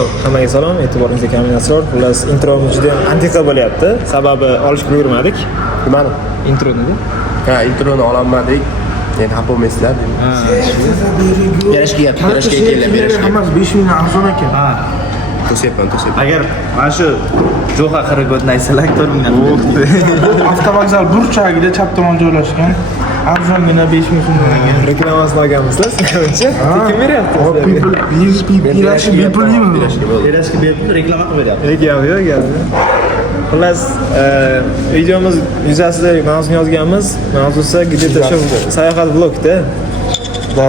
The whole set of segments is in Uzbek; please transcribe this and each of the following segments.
Yo, hammaga salom, e'tiboringizga kamin asror. Xullas, intromiz juda ham antiqa bo'lyapti. Sababi olishga ulgurmadik. Nimani? Intro nima? Ha, introni ololmadik. Endi xafa bo'lmaysizlar. Berishga kelib berishga. Hammasi 5 mingdan arzon ekan. Ha. To'sayapman. Agar mana shu Jo'xa qirg'ibotni aytsalar 4 mingdan. Avtovokzal burchagida chap tomon joylashgan. Arzongina 5 ming so'mdan ekan. Reklamasini olganmiz-da, sizlarcha. Tekin beryapti. Berashga berib reklama qilib beryapti. Yo'q. Xullas, videomiz yuzasidan mavzuni yozganmiz. Mavzusi где-то shu sayohat vlogda. Da.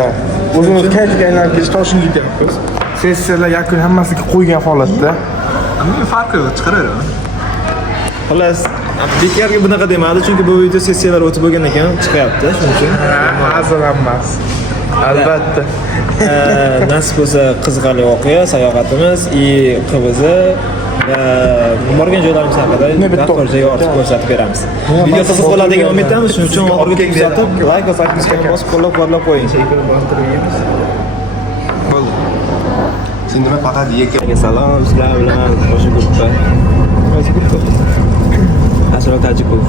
O'zimiz qayerga aylanib kelish Toshkentga ketyapmiz. Sessiyalar yakun hammasiga qo'ygan holatda. Nima farqi yo'q, chiqaraver. Xullas, bekarga bunaqa demadi, chunki bu video sessiyalar o'tib bo'lgan ekan, chiqyapti, shuning uchun. Hazil emas. Albatta. Nasib bo'lsa qiziqarli voqea, sayohatimiz, QVZ va borgan joylarimiz haqida dasturga yoritib ko'rsatib beramiz. Video qiziq bo'ladi degan umiddamiz, shuning uchun oxiriga kuzatib, like va podpiskani bosib qo'llab-quvvatlab qo'ying. Bo'ldi. Sen nima faqat yekka salom, sizlar bilan o'sha gruppa. Asror Tajikov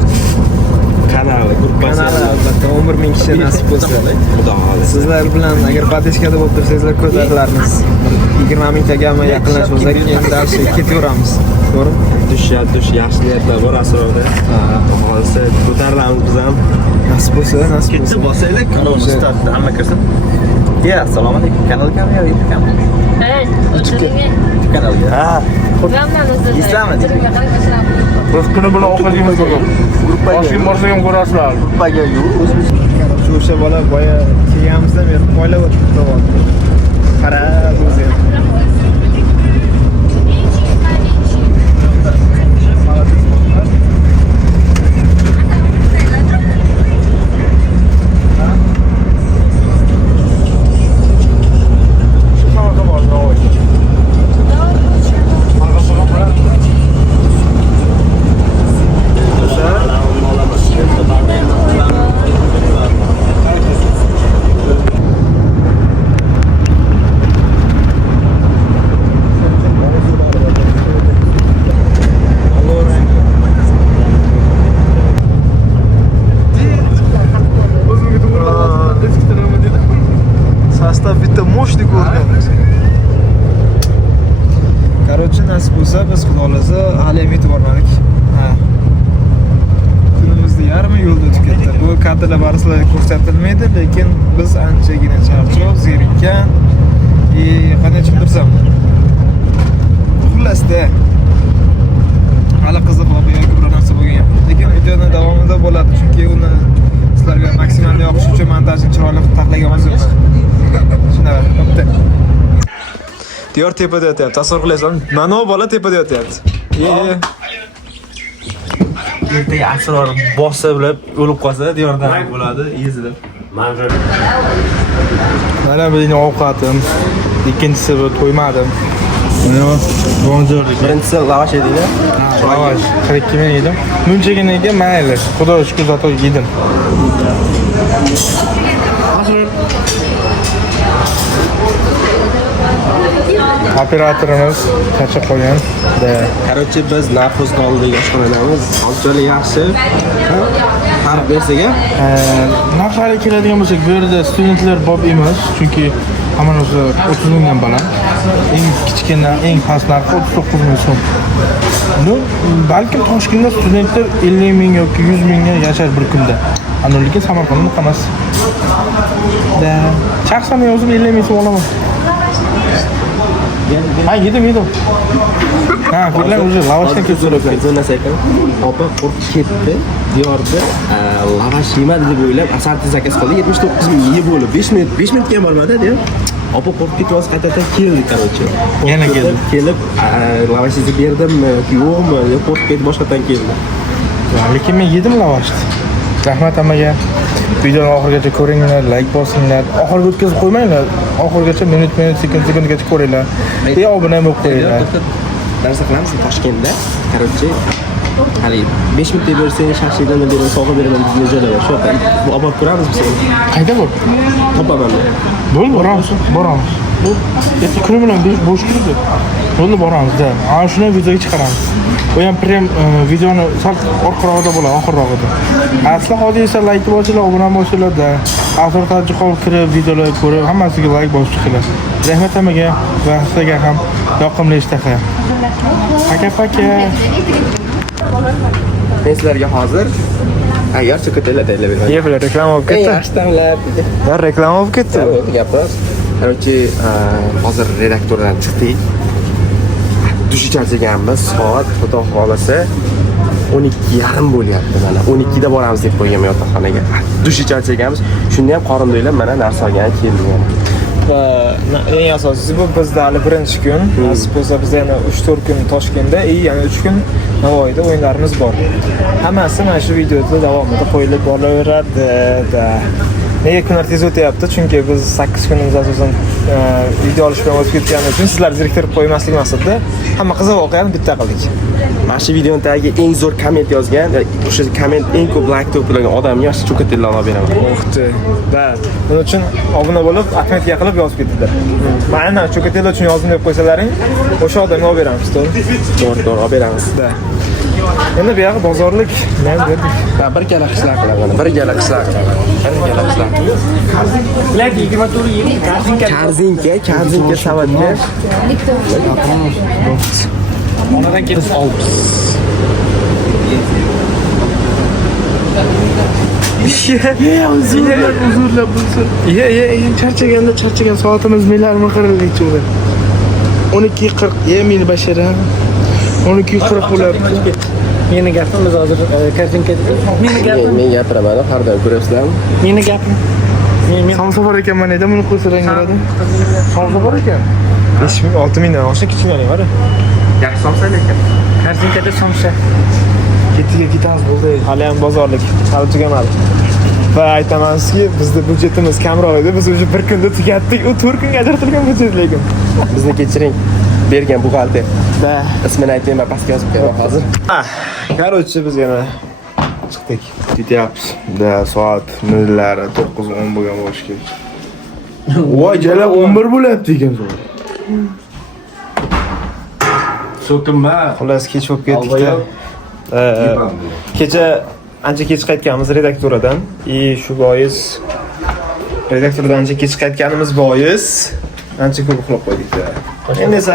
kanali gruppasi. Albatta 11 ming kishi nasib bo'lsa. Xudo xohlasa. Sizlar bilan agar podpiskada bo'lib tursangizlar ko'rsatlarmiz. 20 mingtagacha yaqinlashib olsak, endi darsga ketaveramiz. To'g'rimi? Dush yaxshi niyatlar bor Asrorda. Xohlasa ko'tarilamiz biz ham. Nasib bo'lsa. Ketsa bosaylik, kanalimizni startda hamma kirsin. Assalomu alaykum. Kanalga YouTube kanal. Kanalga. Ha. Islamni. Biz kuni bilan ovqatingiz yo'q. Gruppaga borsam ko'rasizlar. Gruppaga yo'q. O'sha bola boya kelganimizda men poylab o'tiribdi. Qara o'zi. Bitta moshni ko'rganmiz. Короче, nasib bo'lsa biz xudo xolasa hali ham yetib bormadik. Ha. Kunimizni yarmi yo'lda o'tib ketdi. Bu kadrlar baribir ko'rsatilmaydi, lekin biz anchagina charchoq, zerikkan qanday chiqib tursam. Xullasda hali qiziq voqea yoki biror narsa bo'lgan. Lekin videoning davomida bo'ladi, chunki uni sizlarga maksimal yoqish uchun montajni chiroyli taxlagan vaziyatda. Shunaqa, bo'pti. Diyor tepada yotyapti. Tasavvur qilasizmi? Mana bu bola tepada yotyapti. Ertaga Asror bossa bilib o'lib qolsa, Diyordan bo'ladi, ezilib. Mana mening ovqatim. Ikkinchisi bu to'ymadim. Bonjour. Birinchisi lavash edinglar. Lavash 42 ming yedim. Munchaginaga mayli. Xudoga shukr, zato yedim. Operatorimiz qachib qolgan. Короче, biz narxozda oldagi oshxonadamiz. Anchalik yaxshi. Farq bersaga, narxlarga keladigan bo'lsak, bu yerda studentlar bob emas, chunki hammasi 30 mingdan baland. Eng kichkina, eng past narxi 39 ming so'm. Bu balkim Toshkentda studentlar 50 ming yoki 100 mingga yashar bir kunda. Lekin Samarqandda bunaqa emas. Shaxsan men o'zim 50 ming so'm olaman. Ha, yedim. Ha, ko'rlar o'zi lavashdan kelib so'rabman. Zonasi ekan. Opa qo'rqib ketdi. Diyorda lavash yemadi deb o'ylab asarti zakaz qildi. 79 ming yeb bo'lib 5 minutga ham bormadi, deb. Opa qo'rqib ketib qaytadan keldi, короче. Yana kelib lavashingizni berdimmi yoki yo'qmi deb qo'rqib ketib boshqatdan keldi. Lekin men yedim lavashni. Rahmat hammaga. Videoni oxirigacha ko'ringlar, like bosinglar. Oxiriga o'tkazib qo'ymanglar. Oxirigacha minut, sekundgacha ko'ringlar. Obuna bo'lib qo'yinglar. Narsa qilamiz Toshkentda. Короче, hali 5 minut deb bersang, shaxsiydan beraman, sovg'a beraman degan joylar bor. Shu yerda olib borib ko'ramiz biz. Qayda bor? Topaman. Boramiz. Bu kuni bilan bo'sh kundir. Bo'ldi boramizda. Ana shuni videoga chiqaramiz. Bu ham prem videoni sal orqarog'ida bo'ladi, oxirrog'ida. Asli hodisa like bosinglar, obuna bo'linglar-da. Asr tajqol kirib, videolarni ko'rib, hammasiga like bosib chiqinglar. Rahmat hammaga va sizlarga ham yoqimli ishtaha. Paka. Men sizlarga hozir agar cho'katlar tayyorlab Ye bular reklama olib ketdi. Yaxshi tanlab. Dar reklama olib ketdi. Gapimiz. Короче, hozir redaktordan chiqdik. Dush charchaganmiz. Soat xudo xolasa 12:30 bo'lyapti mana. 12 da boramiz deb qo'yganman yotoqxonaga. Dush charchaganmiz. Shunda ham qorin do'ylab mana narsa olgan keldim yana. Va eng asosiysi bu bizda hali birinchi kun. Nasib bo'lsa bizda yana 3-4 kun Toshkentda, yana 3 kun Navoiyda o'yinlarimiz bor. Hammasi mana shu videoda davomida qo'yilib boraveradi. Nega kunlar tez o'tyapti? Chunki biz 8 kunimiz asosan video olish bilan o'tib ketgani uchun sizlar zeriktirib qo'ymaslik maqsadida hamma qiziq voqeani bitta qildik. Mana shu videoning tagiga eng zo'r komment yozgan, o'sha komment eng ko'p like to'plagan odamga yaxshi cho'katlar olib beraman. O'xti. Da. Buning uchun obuna bo'lib, atmetga qilib yozib ketdilar. Mana cho'katlar uchun yozdim deb qo'ysalaring, o'sha odamga olib beramiz, to'g'ri? To'g'ri, olib beramiz. Da. Endi bu yoq bozorlik nima berdik? Bir gala qishlar qilaman. Bir gala qishlar. Black 24 Karzinka savatga. Onadan ketib olibmiz. Uzurlab bo'lsin. Charchagan soatimiz nelarmi qirildik cho'g'da. 12:40 meni bashara. 12:40 bo'lyapti. Meni gapimiz hozir kartinka. Meni gapim. Men gapiraman, har doim ko'rasizlarmi? Meni gapim. Men Samsafar ekanman edi, buni qo'ysalang bo'ladi. Samsafar ekan. 5000 6000 dan oshib kichkina bor. Yaxshi somsal ekan. kartinkada somsa. Ketiga ketamiz bo'ldi. Hali ham bozorlik, hali tugamadi. Va aytamanki, bizda byudjetimiz kamroq edi. Biz уже bir kunda tugatdik. U 4 kunga ajratilgan byudjet lekin. Bizni kechiring. Bergan buxgalter. Da. Ismini aytmayman, pastga yozib qo'yaman hozir. Короче, biz yana chiqdik. Ketyapmiz. Da soat millari 9:10 bo'lgan bo'lishi kerak. Voy, jala 11 bo'lyapti ekan soat. So'kinma. Xullas kech bo'lib ketdik-da. Kecha ancha kech qaytganmiz redaktoradan. Shu bois redaktordan ancha kech qaytganimiz bois ancha ko'p uxlab qo'ydik-da. Endi esa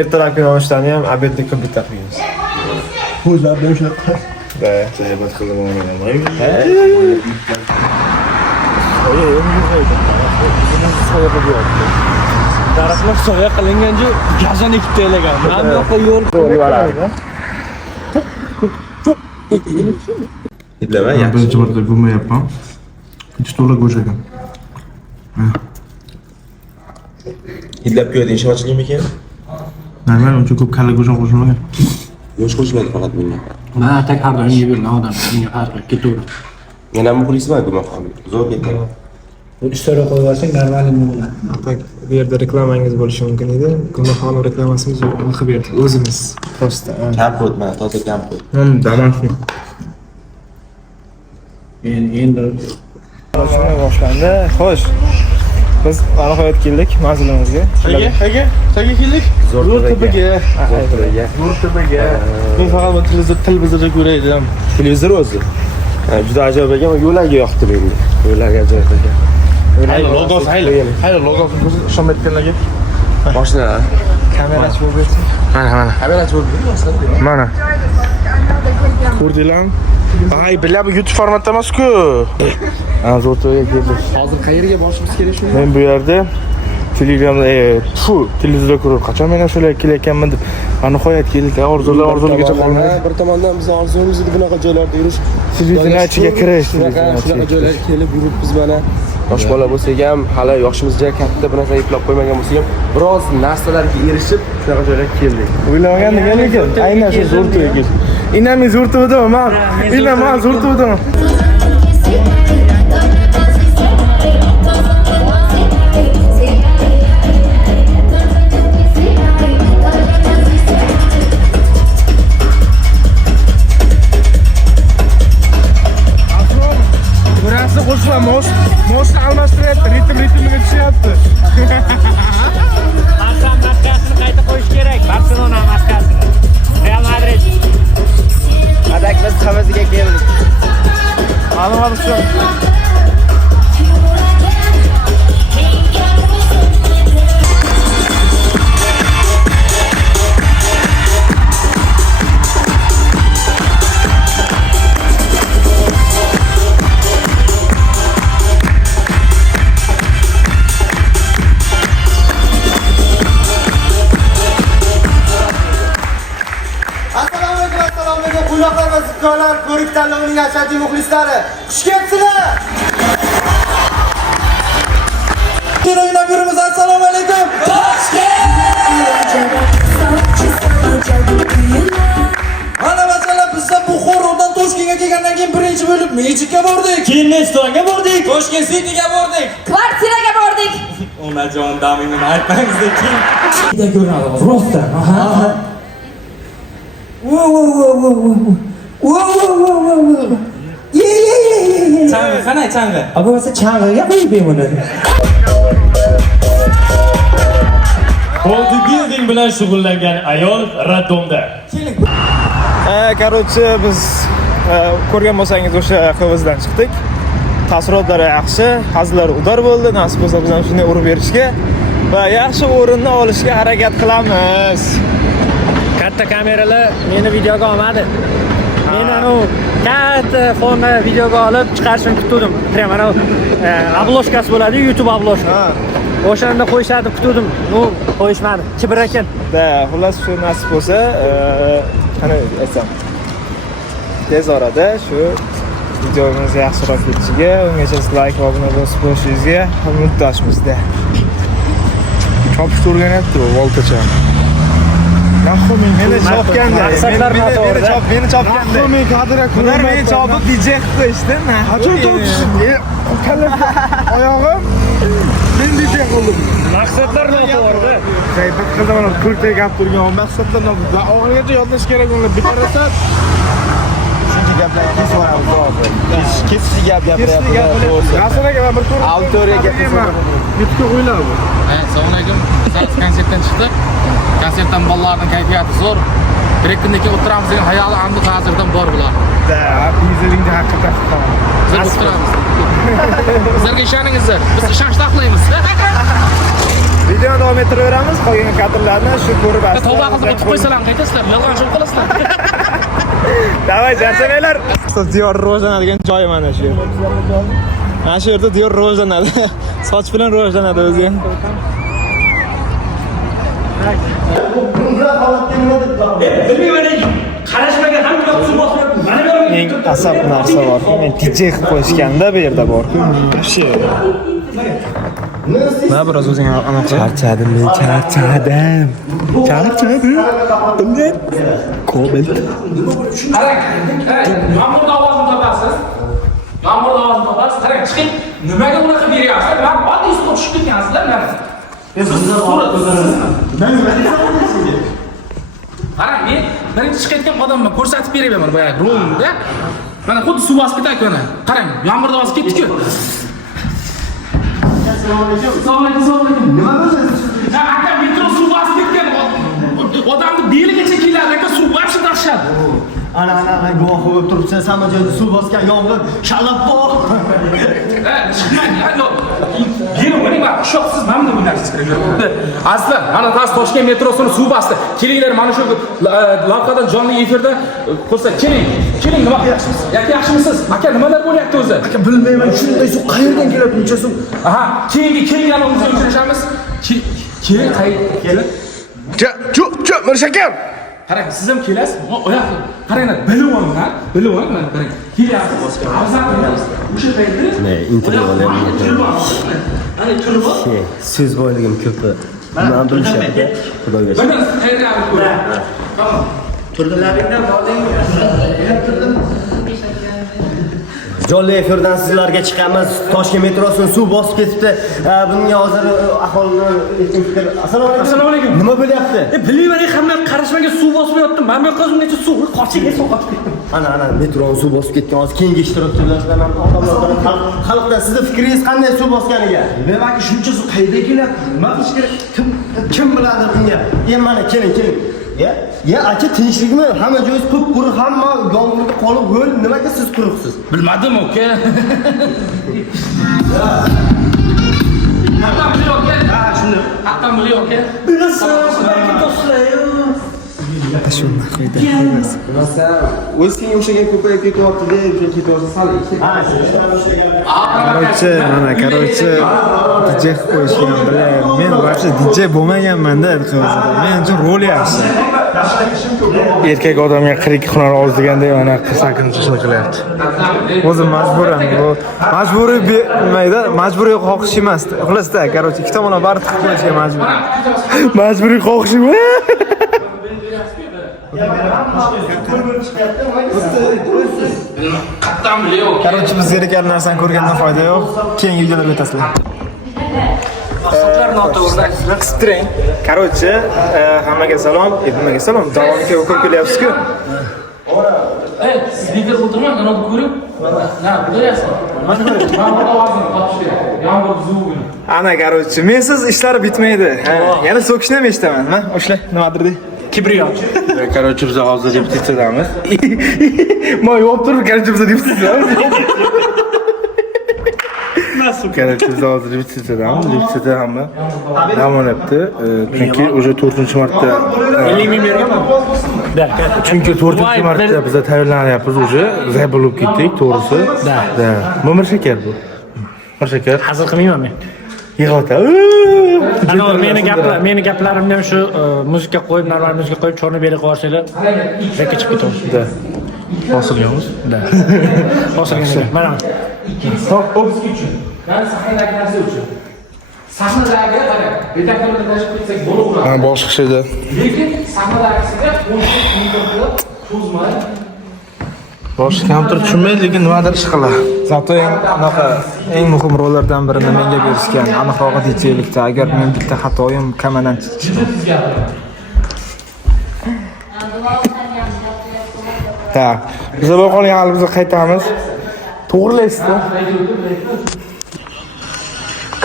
ertalab nonushtaning ham obedni ko'p bitta qilamiz. O'zlaridan shunaqa. Da, Saybat qilib olmayman. daraxtlar soya qilingan-ku, gazon ekib taylagan. Mana bu yoqqa yo'l Hidlama, Men birinchi marta ko'rmayapman. Ichi to'la go'sht ekan. hidlab qo'yadi, ish ochilgan ekan. Normal, uncha ko'p kalla go'sht qo'shilmagan. Go'sht qo'shiladi faqat bunga. Mana atak har doim yeb yurgan odam. Menga farqi ketaveradi. Yana muxlisman gunohxon. Zo'r ketdi. Ishlarga qo'yib olsang normal bo'ladi. Tak, bu yerda reklamangiz bo'lishi mumkin edi. Gunohxon reklamasimiz yo'q, qilib berdik o'zimiz. Prosta. Kampot, mana toza kampot. Damas'ni. Endi Shunday boshlandi. Xo'sh. Biz nihoyat keldik manzilimizga. Taga keldik. Zo'r tepaga. Zo'r tepaga. Men faqat bu televizorda ko'ray dedim. Televizor o'zi. Juda ajoyib ekan, yo'llarga yoqdi menga. Yo'llarga ajoyib ekan. Hayır, logosi, hayır, logosi ishonmayotganlarga. Boshla. Kamerachi bo'lib bersin. Mana. Kamerachi bo'lib Mana. Ko'rdinglarmi? Ay, bular bu YouTube formatda emas-ku. Zo'rto'ga keldik. hozir qayerga borishimiz kerak shunda? Men bu yerda Telegramda televizorda ko'rib qachon men o'shalar kelayotganman deb nihoyat keldik. Orzulargacha qolmadi. Bir tomondan biz orzuyimiz edi bunaqa joylarda yurish. Televizor ichiga kirish. Shunaqa joylarga kelib yurib biz mana yosh bola bo'lsak ham, hali yoshimizga katta bir narsa eplab qo'ymagan bo'lsak ham, biroz narsalarga erishib shunaqa joylarga keldik. O'ylamagandim lekin aynan shu Zo'rto'ga keldik. Inami Zo'rto'da men. Inami Zo'rto'da. Burası qo'shma most almashtiryapti, ritmiga tushyapti. Hasan markasini qayta qo'yish kerak. fuqarolar ko'rik tanlovining ashaddiy muxlislari. Xush kelibsizlar. Kerakli birimiz assalomu alaykum. Mana masalan bizda Buxorodan Toshkentga kelgandan keyin birinchi bo'lib Mejikka bordik. Keyin Nestonga bordik. Toshkent Cityga bordik. Kvartiraga bordik. Onajon damingni aytmangizda keyin. Juda ko'radi, rostdan. Chang'i qanday chang'i? Bo'lmasa chang'iga qo'yib bemuni. Bodybuilding bilan shug'ullangan ayol Radomda. Короче, biz ko'rgan bo'lsangiz o'sha qivizdan chiqdik. Taassurotlari yaxshi, hazillari udor bo'ldi. Nasib bo'lsa biz ham shunday urib berishga va yaxshi o'rinni olishga harakat qilamiz. Katta kameralar meni videoga olmadi. Men anu katta fonni videoga olib chiqarishni kutdim. Prям anu obloshkasi bo'ladi, YouTube obloshka. O'shanda qo'yishadi kutdim. Nu qo'yishmadi. Kibr ekan. Da, xullas shu nasib bo'lsa, qani aytsam. Tez orada shu videomiz yaxshiroq ketishiga, ungacha like va obuna bosib qo'yishingizga umiddoshmizda. Chopishni o'rganyapti bu Voltacha. Meni chopganda, meni chopganda. Men kadr Ular meni chopib DJ qilib qo'yishdi. Qachon tortishim? Oyog'im men DJ qildim. Maqsadlar noto'g'ri. Bitta qildim mana ko'rkda gap turgan maqsadlar noto'g'ri. Og'irgacha yodlash kerak uni bitarasa. Shuncha gaplarni kesib yuboramiz hozir. Kesishli gap gapiryapmiz. Masalaga bir to'g'ri. Auditoriyaga gapirsa. Yutga qo'yiladi bu. Assalomu alaykum. Biz konsertdan chiqdik. Konsertdan bolalarning kayfiyati zo'r. Bir kundan keyin o'tiramiz degan hayoli hamda hozirdan bor bular. Da, bizning haqiqat qilamiz. Biz o'tiramiz. Sizlarga ishoningizlar. Biz ishonch taqlaymiz. Videoni davom ettiraveramiz. Qolgan kadrlarni shu ko'rib asli. Tavba qilib o'tib qo'ysalar qaytasizlar? Yolg'on shul qilasizlar. Davay, charchamanglar. Diyor rivojlanadigan joy mana shu. Mana shu yerda Diyor rivojlanadi. Soch bilan rivojlanadi o'zi. Qarashmagan hamma yoq suv bosib, mana bu Eng asab narsa bor. Men DJ qilib qo'yishganda bu yerda bor-ku. Вообще. Mana biroz o'zing anaqa. Charchadim, men charchadim. Bunday Cobalt. Yomg'irda ovozini topasiz. Yomg'irda ovozini topasiz. Qarang, chiqing. Nimaga unaqa beryapsiz? Men oddiy suv tushib ketgansizlar mana. Qarang, men birinchi chiqayotgan odamman, ko'rsatib beraman boya rolda. Mana xuddi suv bosib ketayku mana. Qarang, yomg'irda bosib ketdi-ku. Assalomu alaykum. Nima bo'ldi? Aka metro suv bosib ketgan. Odamni beligacha keladi, aka suv bosib tashladi. Ana guvoh bo'lib turibsan, hamma joyda suv bosgan yomg'ir shalab bor. Chiqmang, yo'q. Yeni o'yning bor, shoksiz mamnun bo'larsiz kerak. Aslan, mana Toshkent metrosini suv bosdi. Kelinglar, mana shu lavhadan jonli efirda ko'rsa, keling, nima qilyapsiz? Yaxshimisiz? Aka, nimalar bo'lyapti o'zi? Aka bilmayman, shunday suv qayerdan keladi, buncha suv? Aha, keling, yana o'zimiz uchrashamiz. Keling, qayerdan? Cho'p, Mirshakam. Qarang, siz ham kelasiz. Oyoqni qaranglar, bilib oling, mana qarang. Kelyapsiz bosgan. Afzal o'sha paytda Ne, intervyular. ana turib So'z boyligim ko'pi. Nima bilishyapti? Xudoga shukr. bir qayerdan ko'rib. Tamam. Turdilaringdan olding. Jonli efirdan sizlarga chiqamiz. Toshkent metrosini suv bosib ketibdi. Bunga hozir aholini fikr. Assalomu alaykum. Nima bo'lyapti? Bilmayman, hamma qarashmaga suv bosib yotdim. Men bu yoqqa o'zimgacha suv qochib ketdim. Ana metroni suv bosib ketgan. Hozir keyingi ishtirokchilardan ham odamlardan xalqdan sizning fikringiz qanday suv bosganiga? Demak, shuncha suv qayerdan kelyapti? Nima qilish kerak? Kim biladi bunga? Mana keling. Ya aka, tinchlikmi? Hamma joyingiz quruq, hamma yomg'irga qolib o'l. Nimaga siz quruqsiz? Bilmadim, uka. Haqqam biliyor, uka. Ha, shuni. Haqqam biliyor, uka. Bilasiz, balki do'stlar. Shunday qo'ydi. O'zing o'shaga ko'payib ketyapti deb ketyapti sal Короче, mana короче DJ qilib qo'yishgan. Men вообще DJ bo'lmaganman-da, men uchun rol yaxshi. Erkak odamga 42 hunar oz deganda mana 48 ishni qilyapti. O'zim majburan. Bu majburiy nimayda, majburiy xohish emas. Xulosda, короче, ikki tomonlama bari qilib qo'yishga majbur. Majburiy xohishim. Короче, biz kerak narsani ko'rgandan foyda yo'q. Keyingi videolarga o'tasizlar. Qistirang. Короче, hammaga salom, hammaga salom. Davomga o'qib kelyapsiz-ku. Spiker o'tirman, mana bu ko'rib. Na, bilasizmi? Mana ovozini topish kerak. Yomg'ir zuvini. Ana, короче, mensiz ishlar bitmaydi. Yana so'kishni ham eshitaman. Ha, o'shla, nimadir dey. Kibriyo. Короче, biz hozir repetitsiyadamiz. Moy olib turib, короче, biz repetitsiyadamiz. Короче, biz hozir repetitsiyadamiz. Repetitsiyada hamma davom etdi. Chunki o'sha 4-marta 50 ming berganman. Chunki 4-marta biz tayyorlanyapmiz o'sha. Zay bo'lib ketdik, to'g'risi. Da. Mo'mir shakar bu. Mo'mir shakar. Hazil qilmayman men. Yig'lata. Meni gaplarimni ham shu muzika qo'yib, normal muzika qo'yib, chorni berib qo'ysalar, zaka chiqib ketadi. Da. Bosilganmiz? Da. Bosilgan. Mana. Yani sahnadagi narsa uchun. Sahnadagi qarang, redaktorni tashib ketsak bo'laveradi. Ha, boshqa şeyda. Lekin sahnadagisiga 10 minutga cho'zmay. Bosh kampir tushunmaydi, lekin nimadir ish qiladi. Zato eng muhim rollardan birini menga berishgan. Aniqrog'i DJ-likda. Agar men bitta xatoyim kamadan chiqishim. Tak. Biz bu qolgan halimizni qaytamiz. To'g'rilaysiz-da.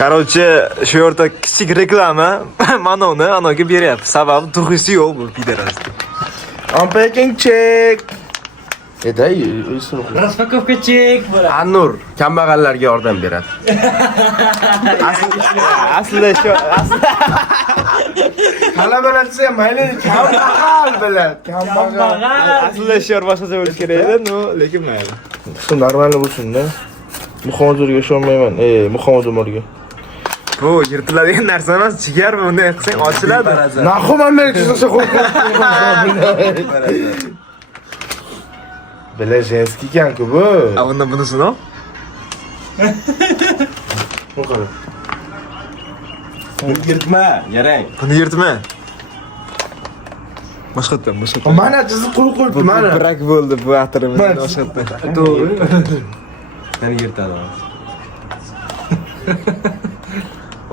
Короче, shu yerda kichik reklama mana uni anaga beryapti. Sababi tug'isi yo'q bu pidaras. I'm packing check. Eday, Распаковка chek bo'ladi. Anur kambag'allarga yordam beradi. Aslida shu talabalar desa mayli, kambag'al biladi. Kambag'al. aslida shu yer boshqacha bo'lishi kerak edi, no, lekin mayli. Shu normal bo'lsin-da. Muhojirga ishonmayman. Muhojirga. Bu yirtiladigan narsa emas, jigar bunday qilsang ochiladi. Naxu men chiqsa qo'rqib. Bela jenski ekan-ku bu. A unda bunisini? Bu qara. Yirtma, yarang. Buni yirtma. Boshqatdan. Mana chizib qo'yibdi, mana. Brak bo'ldi bu atirimiz boshqatdan. To'g'ri. Meni yirtadi.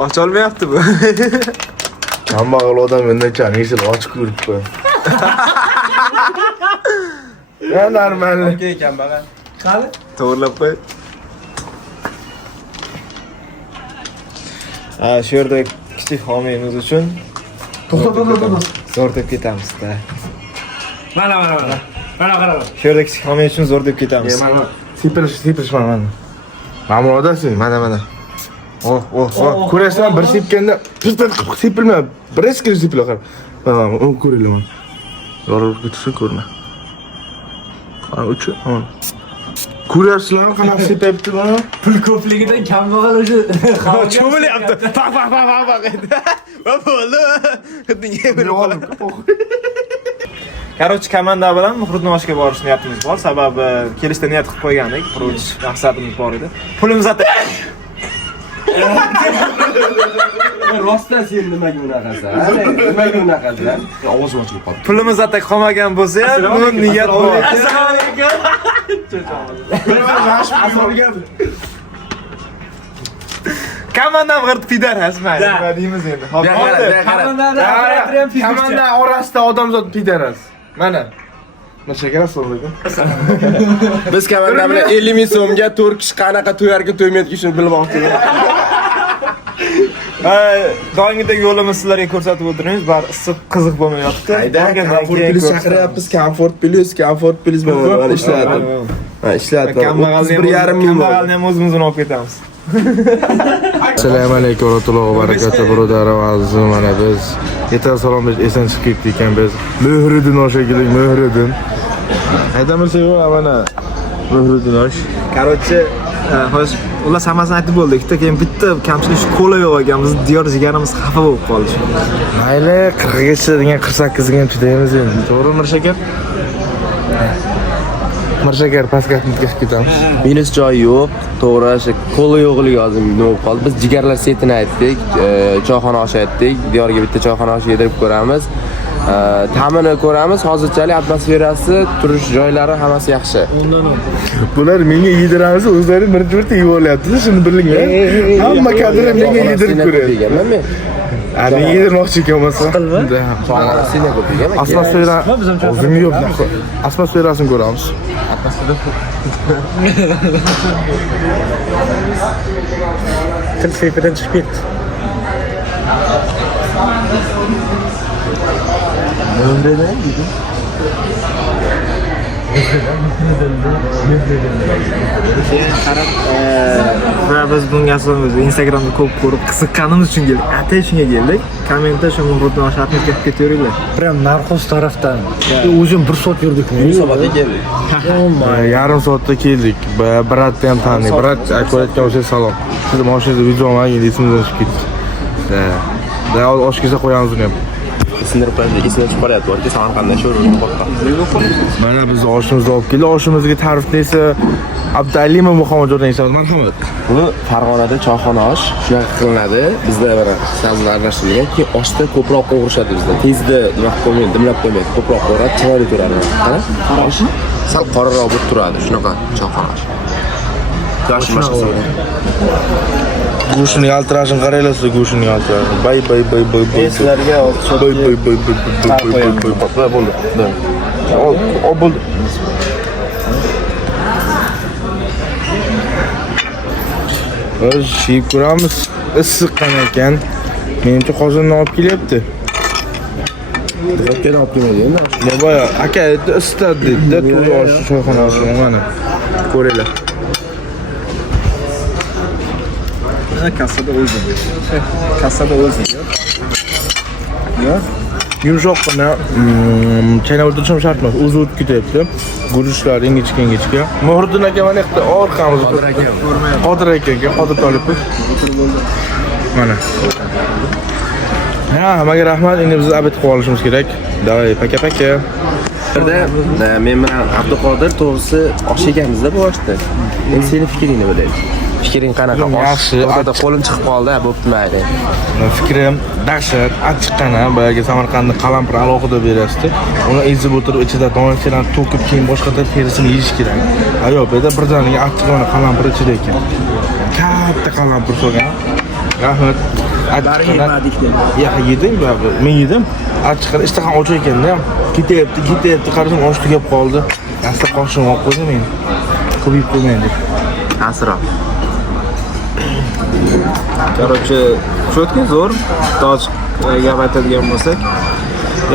Ocha olmayapti bu. Kambag'al odam mendan chan eshik ochib ko'ribdi. Ya normal. Okey, kambag'al. To'g'rilab qo'y. Shu yerda kichik homiyimiz uchun To'xta. zo'r deb ketamiz-da. Mana. Mana qara. Shu yerda kichik homiy uchun zo'r deb ketamiz. Mana sepilish mana. Ma'mur odamsiz, mana. Oh. Ko'rasizmi, bir sepganda pizdan sepilma. Bir eskir sepila qara. Mana, uni ko'ringlar. Yorib ketsin ko'rma. Qani uchi. Ko'ryapsizlarmi qanaqa sepyapti buni? Pul ko'pligidan kambag'al o'sha Cho'milyapti. Baq. Va bo'ldi. Короче, komanda bilan Muhridnoshga borishni niyatimiz bor. Sababi kelishda niyat qilib qo'ygandik. Qurilish maqsadimiz bor edi. Pulimiz Rostdan sen nimaga unaqasan? Nimaga unaqasan? Ovoz ochilib qoldi. Pulimiz atak qolmagan bo'lsa ham, bu niyat bor. Komandam g'irt pidar hasmaydi. Nima deymiz endi? Komanda orasida odamzod pidaras. Mana. Shakar so'radim. Biz komanda bilan 50 ming so'mga 4 kishi qanaqa to'yarga to'ymaydi shuni bilmoqchiman. Doimgidek yo'limiz sizlarga ko'rsatib o'tiramiz. Bar issiq, qiziq bo'lmayapti. Comfort Plus chaqiryapmiz. Comfort Plus mana ishladim. Ha, ishladim. 1,5 ming. Kambag'alni ham o'zimizdan olib ketamiz. Assalomu alaykum va rahmatullohi va barakatuh, birodarim aziz. Mana biz Yeter salom deb esan chiqib ketdi ekan biz. Mehriddin osh keling, Mehriddin. Aytamizku mana Mehriddin osh. Короче, hozir ular hammasini aytib bo'ldik-da, keyin bitta kamchilik shu kola yo'q ekan. Biz diyor jigarimiz xafa bo'lib qoldi. Mayli, 40 ga chidadigan 48 ga ham chidaymiz endi. To'g'ri Mirshakar? Mirshakar pastga ketkazib ketamiz. Minus joy yo'q. To'g'ri, o'sha kola yo'qligi hozir nima bo'lib qoldi. Biz jigarlar setini aytdik, choyxona oshi aytdik. Diyorga bitta choyxona oshi yedirib ko'ramiz. Ta'mini ko'ramiz. Hozirchalik atmosferasi, turish joylari hammasi yaxshi. Bular menga yediramiz, o'zlari birta yeb olyapti. Shuni bilinglar. Hamma kadr menga yedirib ko'radi. Men Ani yedirmoqchi ekan bo'lsa. Seni ko'rgan. Atmosfera o'zimni yo'q. Atmosferasini ko'ramiz. Til sepidan chiqib ketdi. Va biz bunga asosan Instagramda ko'p ko'rib qiziqqanimiz uchun keldik. Atay shunga keldik. Kommentda shu Mehriddin osh atib ketaveringlar. Prям narxos tarafdan. O'zim 1 soat yurdik. Soatga keldik. Yarim soatda keldik. Bratni ham taniy. Brat aytayotgan o'sha salom. Siz mashinada video olmagan esimizdan chiqib ketdi. Da oshgacha qo'yamiz uni ham. Sindirib qo'yamiz. Esimdan chiqib qolyapti. Borki Samarqandda sho'ruvni boqqa. Mana biz oshimizni olib keldik. Oshimizga ta'rifni esa Abdualimov Muhammadjon esa marhamat. Buni Farg'onada choyxona osh shunaqa qilinadi. Bizda mana sabzlar aralashtirilgan, keyin oshda ko'proq qovurishadi bizda. Tezda nima qilib qo'ymaydi, dimlab qo'ymaydi. Ko'proq qovuradi, chiroyli turadi. Qara, osh sal qoraroq bo'lib turadi. Shunaqa choyxona osh. Yosh boshqasi. Go'shtni yaltirashini qaranglar, siz go'shtni yaltirashini. Bay. Sizlarga Bay. Bo'ldi. Ol bo'ldi. Biz yeb ko'ramiz. Issiqqan ekan. Menimcha qozonni olib kelyapti. Direktga olib kelmaydi endi. Baba, aka isitadi dedi-da, to'y osh choyxona oshi mana. Ko'ringlar. Kassada o'zi. Yumshoqqina chayna o'tirishim shart emas. O'zi o'tib ketyapti. Guruchlar ingichka. Mehriddin aka mana yoqda orqamiz. Qodir akaga, Qodir Tolipov. Mana. Ha, hammaga rahmat. Endi biz obed qilib olishimiz kerak. Davay, paka. Men bilan Abduqodir to'g'risi osh yeganmizda bu oshda. Endi seni fikringni bilaylik. Fikring qanaqa? Yaxshi. Orada qo'lim chiqib qoldi, bo'pti mayli. Fikrim dahshat, achchiqqana, boyagi Samarqandda qalampir alohida berasizda. Uni ezib o'tirib, ichida donchalarni to'kib, keyin boshqa terisini yeyish kerak. Ayo, bu yerda birdaniga achchiqqana qalampir ichida ekan. Katta qalampir solgan. Rahmat. Yedik dedi. Ya, yedim, men yedim. Achchiqqana ishtaham och ekanda, ketyapti, qarasam osh tugab qoldi. Asli qoshim olib qo'ydim men. Ko'payib qo'ymaydi deb. Asroq. Короче, cho'tka zo'r. Toj gap aytadigan bo'lsak.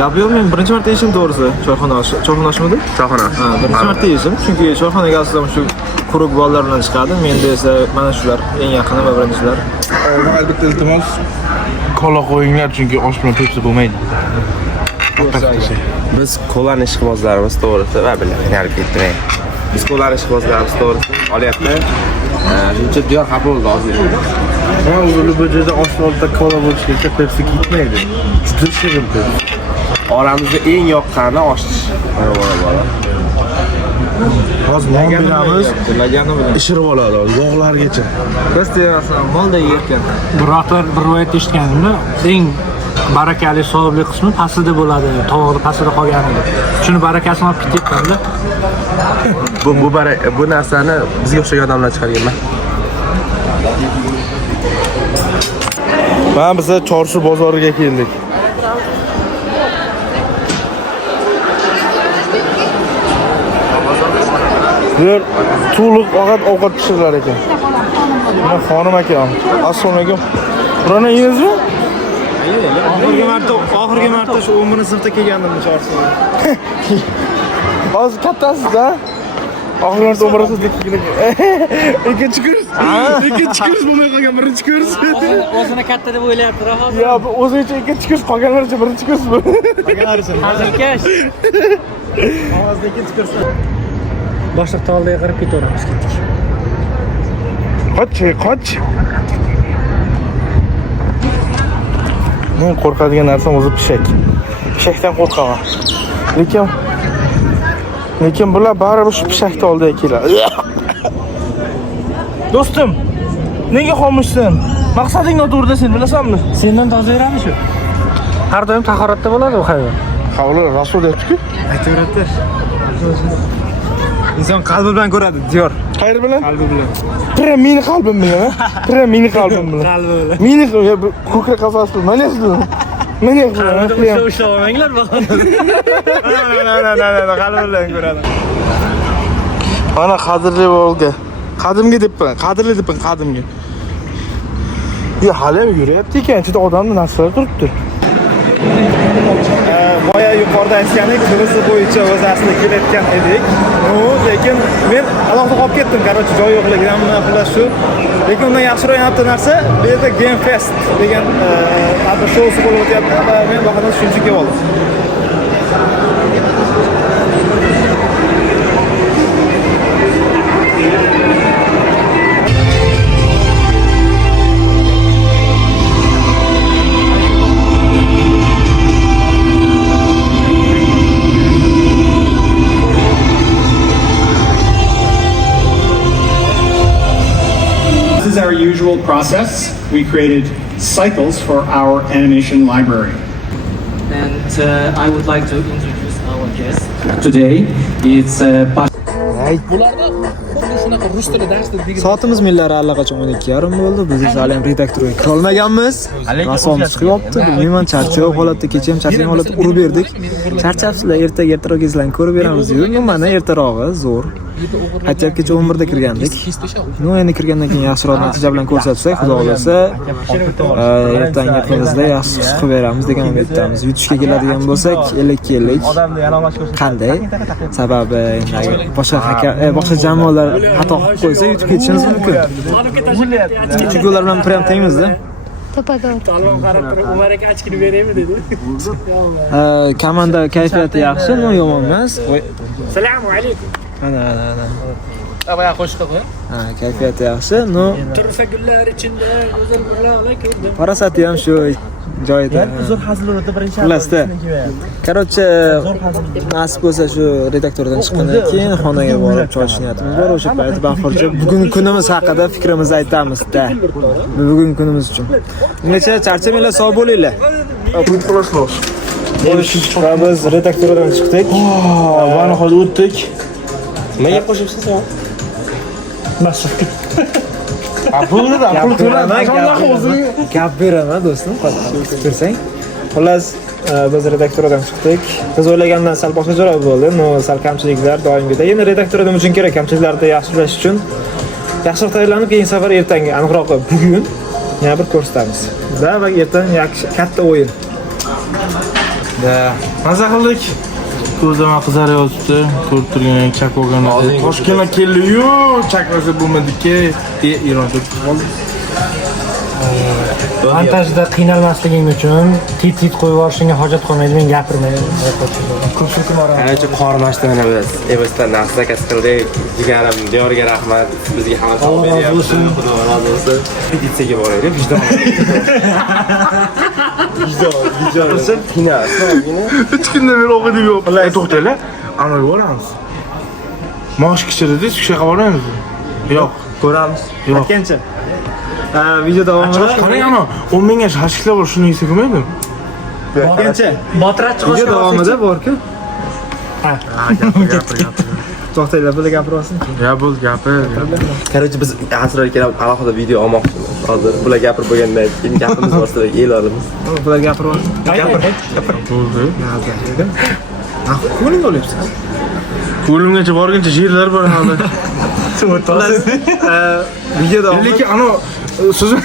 Yo'q, men birinchi marta yeyishim to'g'risi. Choyxona oshmidi? Choyxona. Ha, birinchi marta yeyishim. Chunki choyxonaga asosan shu quruq bolalar bilan chiqadi. Menda esa mana shular eng yaqini va birinchilar. Albatta iltimos kola qo'yinglar, chunki osh bilan pepsi bo'lmaydi. Biz kolani ishqibozlarimiz to'g'risi va bilan olib ketdik. Biz kolani ishqibozlarimiz to'g'risi olyapti. Shuncha diyor xafa bo'ldi hozir. Ha, o'zini bu yerda osh oldida kola bo'lishga pepsi ketmaydi. Juda shirin pepsi. Oramizda eng yoqqani osh. Hozir non beramiz, Lagani bilan. ishirib oladi, yog'largacha. Biz demasam, molda yerkan. Biroqlar bir rivoyat eshitganimda, eng barakali savobli qismi pastida bo'ladi, tovoqda pastida qolganida. Shuni barakasini olib ketyapman-da. Bu narsani bizga o'xshagan odamlar chiqarganman. Mana biz Chorsu bozoriga keldik. Bular to'liq ovqat pishirilar ekan. Mana xonim aka. Assalomu alaykum. Qur'on yeyingizmi? Oxirgi marta shu 11-sinfda kelgandim Chorsuga. Hozir kattasiz-da? Oxirlarda umrasiz ikkinchi kurs. Ikkinchi kurs bo'lmay qolgan birinchi kurs. O'zini katta deb o'ylayapti hozir. Yo, bu o'zicha ikkinchi kurs, qolganlaricha birinchi kurs bu. Hazilkash. Ovozda ikkinchi kurs. Boshliqni oldiga qarab ketaveramiz, ketdik. Qoch. Men qo'rqadigan narsam o'zi pishak. Pishakdan qo'rqaman. Lekin bular baribir shu pishakni oldiga keladi. Do'stim, nega xomushsan? Maqsading noto'g'rida sen bilasanmi? Sendan tozaveramiz shu. Har doim tahoratda bo'ladi u hayvon. Havli Rasul aytdi-ku. Aytaveradi. Inson qalbi bilan ko'radi, diyor. Qayeri bilan? Qalbi bilan. Pira meni qalbim bilan, Pira meni qalbim bilan. Qalbi bilan. Meni ko'krak qafasi mana shu. Mana shu. Ushlab olmanglar bahona. Qalbi bilan ko'radi. Mana qadrli volga. Qadimgi debman, qadrli debman, qadimgi. Bu hali ham yuryapti ekan, juda odamni narsalar turibdi. Boya yuqorida aytganik, turisi bo'yicha o'z aslida kelayotgan edik. Lekin men alohida qolib ketdim. Короче, joy yo'qligidan xullas shu. Lekin undan yaxshiroq yapti narsa, bu yerda Game Fest degan adda shousi bo'lib o'tyapti va men bahona shuncha kelib oldim. This is our usual process. We created cycles for our animation library. And I would like to introduce our guest. Today, it's Bularda xuddi shunaqa rus tili darsda degan. Soatimiz millari allaqachon 12:30 bo'ldi. Biz esa hali ham redaktorga kira olmaganmiz. Rasomiz chiqyapti. Bilmayman, charchoq holatda, kecha ham charchagan holatda urib berdik. Charchabsizlar, ertaroq sizlarni ko'rib beramiz dedim. Mana ertarog'i zo'r. Aytib kecha 11 da kirgandik. Endi kirgandan keyin yaxshiroq natija bilan ko'rsatsak, xudo xolasa, ertangi kunimizda yaxshi ish qilib beramiz degan umiddamiz. Yutishga keladigan bo'lsak, 50-50. Qanday? Sababi boshqa jamoalar xato qilib qo'ysa yutib ketishimiz mumkin. Chunki ular bilan prям tengmizda. Talon qarab turib, Umar aka ochkini beraymi dedi. Komanda kayfiyati yaxshi, yomon emas. Assalomu alaykum. Ana. Avaya qo'shiq qo'y. Kayfiyati yaxshi. Turfa gullar ichida go'zal gullar ko'rdim. Parasati ham shu joyida. Zo'r hazil urdi birinchi. Xullasda. Короче, nasib bo'lsa shu redaktordan chiqqandan keyin xonaga borib choy ichishimiz bor. O'sha payt baxorcha bugungi kunimiz haqida fikrimizni aytamiz-da. Bugungi kunimiz uchun. Ungacha charchamanglar, sog' bo'linglar. Biz redaktordan chiqdik. Mana hozir o'tdik. Nimaga qo'shibsiz ha? Pul to'laman. Gap beraman do'stim, kutib tursang. Xullas, biz redaktordan chiqdik. Biz o'ylagandan sal boshqacharoq bo'ldi. Sal kamchiliklar doimgidek. Endi redaktordan uchun kerak kamchiliklarni yaxshilash uchun yaxshiroq tayyorlanib, keyin safar ertangi, aniqroq bugun yana bir ko'rsatamiz. Va ertaga yaxshi katta o'yin. Maza qildik. Ko'zama qizaryapti. Ko'rib turgan chak bo'lgan. Toshkentga keldi-yu, chaklasa bo'lmadiki, Eronda qoldi. Montajda qiynalmasliging uchun tit qo'yib yuborishingga hojat qolmaydi, men gapirmayman. Qancha qormashdi mana biz. Evasdan narsa kasb qildik. Jigarim Diyorga rahmat. Bizga ham savob beryapti. Xudo razı olsun. Petitsiyaga boraylik, vijdon. Vijdon. Tina, Hech kimda men o'qidim yo'q. To'xtanglar. Ana boramiz. Mosh kichirdi, shu yoqqa boramiz. Yo'q, Ko'ramiz. Yo'q. Aytgancha. Video davomida qarang ana, 10 mingga shashiklar bor, shuni yesa ko'maydi. aytgancha. Botirat chiqish Video davomida bor-ku. To'xtanglar, birga gapiryapsin. Ya bo'l, gapir. Короче, biz asrlar kelib alohida video olmoqchimiz. Hozir bular gapirib bo'lgandan keyin gapimiz boshida el olamiz. Bular gapiryapsin. Gapir. Bo'ldi. Ko'ling olyapsiz. Ko'limgacha borguncha yerlar bor hali. Video davomida Lekin ana so'zim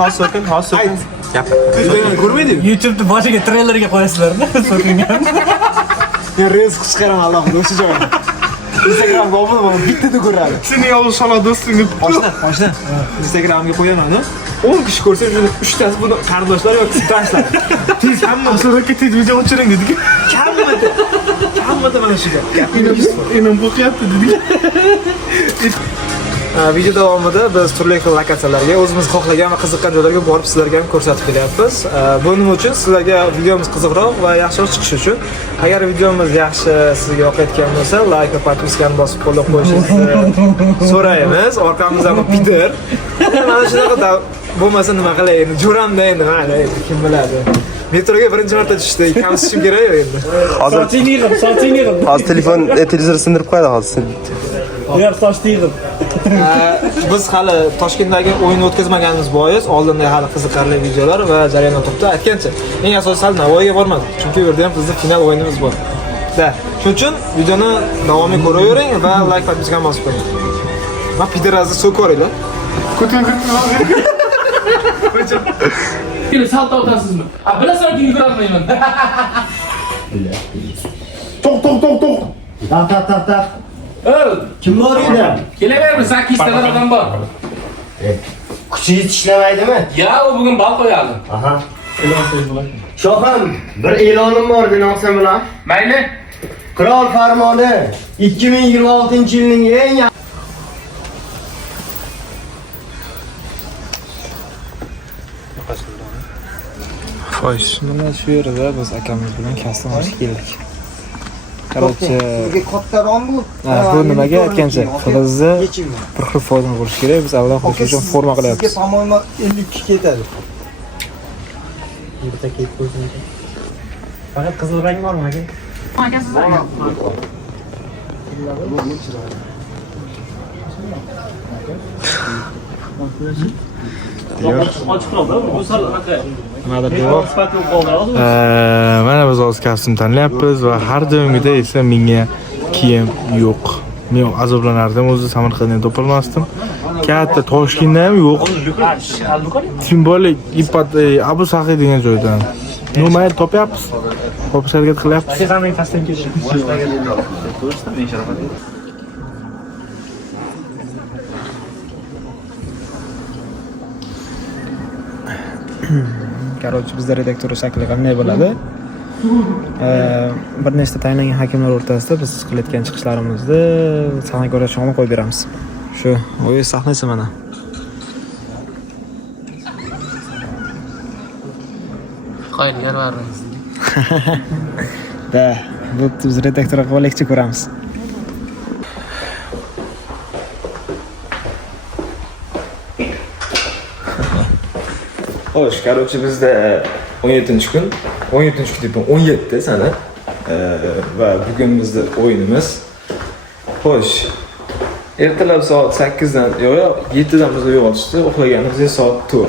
Hozir Videoni ko'rmaydingmi? YouTube'da boshiga treylerga qo'yasizlar-da, so'kingan. Men reels chiqaraman alohida o'sha joyda. Instagramga obuna bo'laman, bittada ko'radi. Seni yolg'iz shala do'stingni Qo'shdan. Instagramga qo'yaman-ku. 10 kishi ko'rsa, shuni 3 tasi buni qarindoshlar yoki do'stlar. tez hamma suratga tez video o'chiring dedik. Hammada mana shu gap. Enim bo'qyapti dedik. Video davomida biz turli xil lokatsiyalarga o'zimiz xohlagan va qiziqqan joylarga borib sizlarga ham ko'rsatib kelyapmiz. Bu nima uchun? Sizlarga videomiz qiziqroq va yaxshiroq chiqishi uchun. Agar videomiz yaxshi, sizga yoqayotgan bo'lsa, like va podpiskani bosib qo'llab qo'yishingizni so'raymiz. Orqamizda Peter. Mana shunaqa bo'lmasa nima qilay endi? Jo'ramda endi mana kim biladi. Metroga birinchi marta tushdi, kamsishim kerak endi. Sochingni yig'ib. Hozir telefon televizor sindirib qo'yadi hozir. Ular sochni yig'ib. Biz hali Toshkentdagi o'yin o'tkazmaganimiz bois oldinda hali qiziqarli videolar va jarayon o'tibdi. Aytgancha, eng asosiysi hali Navoiyga bormadik, chunki u yerda ham bizning final o'yinimiz bor. Shuning uchun videoni davomiy ko'ravering va like podpiskani bosib qo'ying. Va piderazni so'koringlar. Kelib salto o'tasizmi? Bilasanki yugurolmayman. To'q. Tak. Kim bor edi? Kelavermi, 8 ta odam bor. Kuchingiz ishlamaydimi? Ya, u bugun bal qo'yadi. Aha. Shohim, bir e'lonim bor denoqsan bilan. Mayli. Qirol farmoni 2026-yilning eng Xo'sh, mana shu yerda biz akamiz bilan kastam olishga keldik. Короче, kattaroq bu. bu nimaga aytgancha, qilizni bir xil foydani bo'lishi kerak. Biz avval xush uchun forma qilyapmiz. Sizga tomonma 52 ketadi. Bitta ketib qo'ysin. Faqat qizil rang bormi aka? Mana biz hozir kostyum tanlayapmiz va har doimgidek esa menga kiyim yo'q. Men azoblanardim, o'zi Samarqanddan topolmasdim. Katta Toshkentda ham yo'q. Tем более Abu Sahiy degan joydan. Mayli topyapmiz. Topishga harakat qilyapmiz. Короче, bizda redaktor shakli qanday bo'ladi? Bir nechta tayinlangan hakimlar o'rtasida biz qilayotgan chiqishlarimizni sahnaga ko'ra shomil qo'yib beramiz. Shu o'yin sahnasi mana. Qo'yilgan barimiz. Bu biz redaktor qo'lakchi ko'ramiz. Xo'sh, короче, bizda 17-kun, 17 sana va bugun bizda o'yinimiz. Xo'sh, ertalab soat 8dan, yo'q, 7dan biz uyg'otishdi, uxlaganimizda soat 4.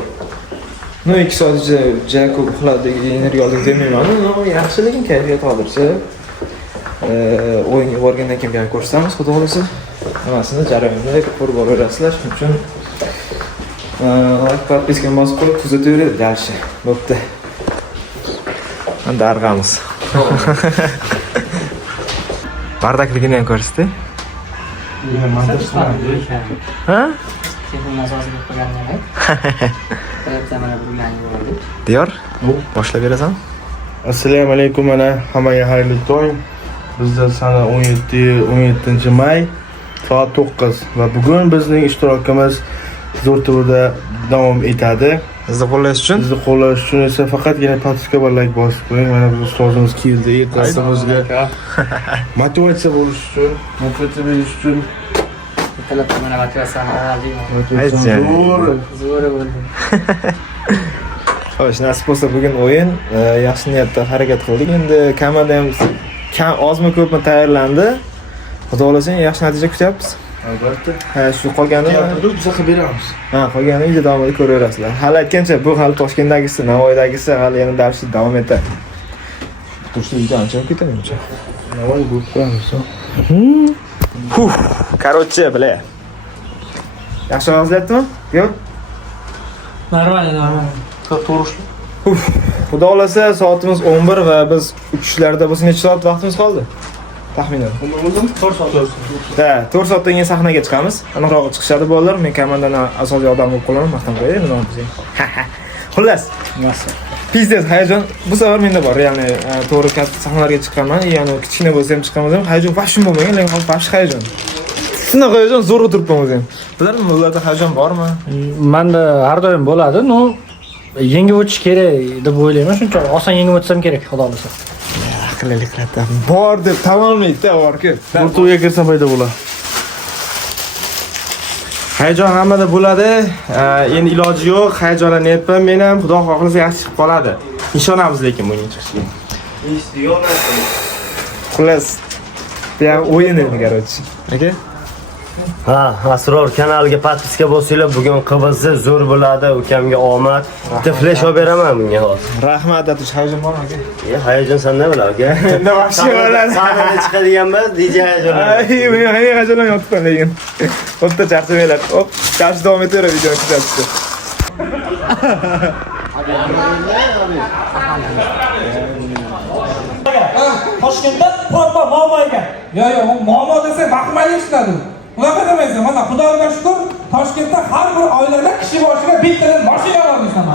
2 soat ichida ko'p uxladik, energiya oldik demayman, yaxshi, lekin kayfiyat hozircha. O'yinga borgandan keyin ham ko'rsatamiz, xudo xolasa. Hammasini jarayonda ko'rib boraverasizlar, shuning uchun like podpiskani bosib qo'yib kuzataveradi dalshi. Bo'pti. Darg'amiz. Bardakligini ham ko'rsatdi. Ha? Diyor, boshlab berasan? Assalomu alaykum, mana hammaga xayrli tong. Bizda sana 17-may soat 9 va bugun bizning ishtirokimiz zo'r turda davom etadi. Bizni qo'llash uchun esa faqatgina podpiska va like bosib qo'ying. Mana biz ustozimiz keldi, ertasimizga motivatsiya bo'lish uchun, motivatsiya berish uchun. Mana motivatsiyani oldik. Zo'r bo'ldi. Xo'sh, nasib bo'lsa bugun o'yin yaxshi niyatda harakat qildik. Endi komanda ham ozmi ko'pmi tayyorlandi. Xudo xolasa yaxshi natija kutyapmiz. Albatta. Shu qolgani biz qilib beramiz. qolgani video davomida ko'raverasizlar. Hali aytgancha, bu hali Toshkentdagisi, Navoiydagisi hali yana darslik davom etadi. Turishni video ancha ketadi menimcha. Navoiy bo'lib qo'yamiz. Короче, yaxshi yozlayaptimi? Yo'q. Normal. to'g'ri. Xudo xolasa soatimiz 11 va biz uchishlarda bo'lsa necha soat vaqtimiz qoldi? Taxminan. 4 soat. Ha, 4 soatdan keyin sahnaga chiqamiz. Aniqroq chiqishadi bolalar. Men komandani asosiy odam bo'lib qolaman, maqtam qo'yay, nima bo'lsa. Xullas, pizdes hayajon bu safar menda bor. Ya'ni to'g'ri katta sahnalarga chiqqanman, ya'ni kichkina bo'lsa ham chiqqanman, hayajon vashim bo'lmagan, lekin hozir vash hayajon. Shunaqa hayajon zo'r o'tiribman o'zim. Bilarmi, ularda hayajon bormi? Menda har doim bo'ladi. No, yengib o'tish kerak deb o'ylayman. Shuncha oson yengib o'tsam kerak, xudo xolasa. Aqlli qiladi. Bor deb tamomlaydi, borku. O'rtaga kirsam paydo bo'ladi. Hayajon hammada bo'ladi. Endi iloji yo'q, hayajonlanyapman men ham. Xudo xohlasa yaxshi chiqib qoladi. Ishonamiz lekin bunga chiqishiga. Xullas, bu ham o'yin endi, короче. Aka? Ha, Asror kanaliga podpiska bosinglar. Bugun qivizi zo'r bo'ladi. Ukamga omad. Bitta flash olib beraman bunga hozir. Rahmat, Atish, hayajon bormi aka? Hayajon senda bilan aka. Menda vahshiy bo'ladi. Sahnaga chiqadiganmiz, DJ hayajon. Ay, men hayajonlanyapman lekin. Bo'pti, charchamaylar. Hop, yaxshi davom etaveradi videoni kuzatishda. Toshkentda portma muammo ekan. Yo'q, muammo desa baxmal ishladim. Unaqa demaysan. Mana Xudoga shukr, Toshkentda har bir oilada kishi boshiga bittadan mashina bor deysan.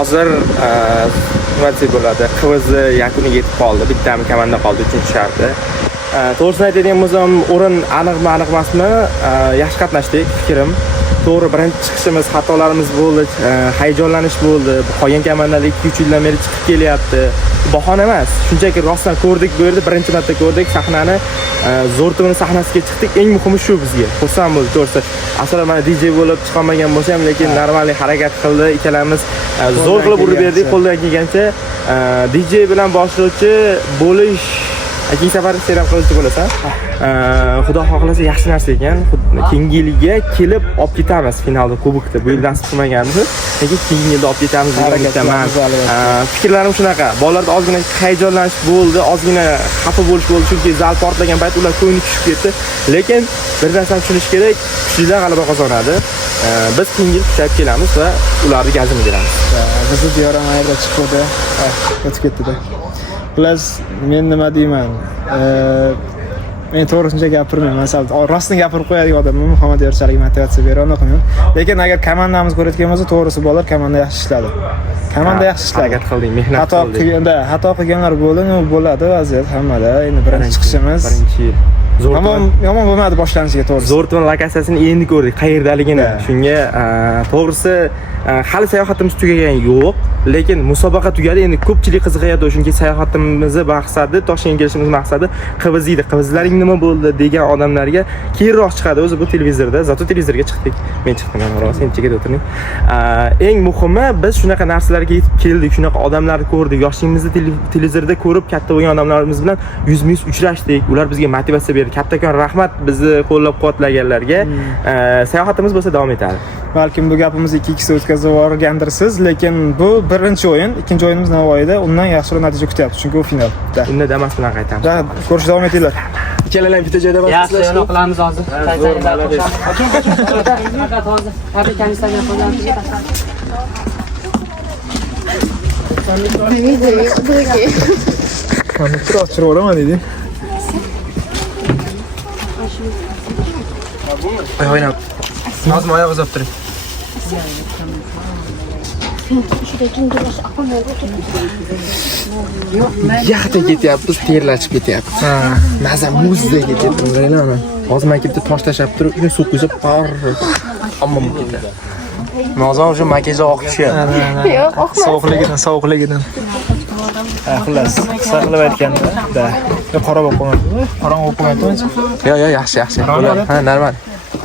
Hozir nima desa bo'ladi? Qivizi yakuniga yetib qoldi. Bittami komanda qoldi, 3-sharti. To'g'risini aytadigan bo'lsam, o'rin aniqmi, aniq emasmi? Yaxshi qatnashdik, fikrim. To'g'ri, birinchi chiqishimiz xatolarimiz bo'ldi, hayajonlanish bo'ldi. Qolgan komandalar 2-3 yildan beri chiqib kelyapti. Bahona emas. Shunchaki rostdan ko'rdik bu yerda, birinchi marta ko'rdik sahnani. Zo'rtovni sahnasiga chiqdik. Eng muhimi shu bizga. Xursand bo'ldik to'g'risi. Aslida mana DJ bo'lib chiqolmagan bo'lsam, lekin normal harakat qildi. Ikkalamiz zo'r qilib urib berdik, qo'ldan kelgancha. DJ bilan boshlovchi bo'lish ikkinchi safar seram qilishni bo'lasan. Xudo xohlasa yaxshi narsa ekan. Keyingi yilga kelib olib ketamiz finalda kubokda. Bu yil nasib qilmaganmiz, lekin keyingi yilda olib ketamiz degan umiddaman. Fikrlarim shunaqa. Bolalarda ozgina hayajonlanish bo'ldi, ozgina xafa bo'lish bo'ldi, chunki zal portlagan payt ular ko'ngli tushib ketdi. Lekin bir narsani tushunish kerak, kuchlilar g'alaba qozonadi. Biz keyingi yil kuchayib kelamiz va ularni gazini beramiz. Bizni Diyoram ayirda chiqdi, o'tib ketdi-da. Plus men nima deyman? Men to'g'risini gapirmayman. Masalan, rostini gapirib qo'yadigan odamman, Muhammad Yorchalik motivatsiya bera olmayman. Lekin agar komandamiz ko'rayotgan bo'lsa, to'g'risi bolalar komanda yaxshi ishladi. Komanda yaxshi ishladi. Harakat qildik, mehnat qildik. Xato qilganlar bo'ladi, vaziyat hammada. Endi birinchi chiqishimiz. Birinchi Yomon bo'lmadi boshlanishiga to'g'risi. Zo'rtvan lokatsiyasini endi ko'rdik, qayerdaligini. Shunga to'g'risi hali sayohatimiz tugagan yo'q, lekin musobaqa tugadi. Endi ko'pchilik qiziqayapti, chunki sayohatimizni maqsadi, Toshkentga kelishimiz maqsadi qiviz edi. Qivizlaring nima bo'ldi degan odamlarga keyinroq chiqadi. O'zi bu televizorda, zato televizorga chiqdik. Men chiqdim, men sen chekada o'tiring. Eng muhimi biz shunaqa narsalarga yetib keldik, shunaqa odamlarni ko'rdik. Yoshligimizda televizorda ko'rib katta bo'lgan odamlarimiz bilan yuzma-yuz uchrashdik. Ular bizga motivatsiya berdi. Kattakon rahmat bizni qo'llab-quvvatlaganlarga. Sayohatimiz bo'lsa davom etadi. Balkim bu gapimizni 2-2 o'tkazib yuborgandirsiz, lekin bu birinchi o'yin, ikkinchi o'yinimiz Navoiyda, undan yaxshiroq natija kutyapti, chunki u finalda. Unda Damas bilan qaytamiz. Ko'rishda davom etinglar. Ikkalalang bitta joyda Yaxshi, yo'l qilamiz hozir. Faqat hozir fabrikamizdan qo'llanib Mana turib chiraveraman dedi. O'ynab. Nozim oyoq uzab turing. Yaxta ketyapmiz, terlashib ketyapmiz. Maza muzdek ketyapti, o'ylayman. Hozir men kelib tosh tashab turib, uni suv quyib hammam ketadi. Nozim o'sha makiyaj oqib tushyapti. Yo'q, oqmas. Sovuqligidan. Xullas, qisqa qilib aytganda, qora bo'lib qolmayapti. Qorong'i bo'lib qolmayapti. Yo'q, yaxshi. Ha, normal.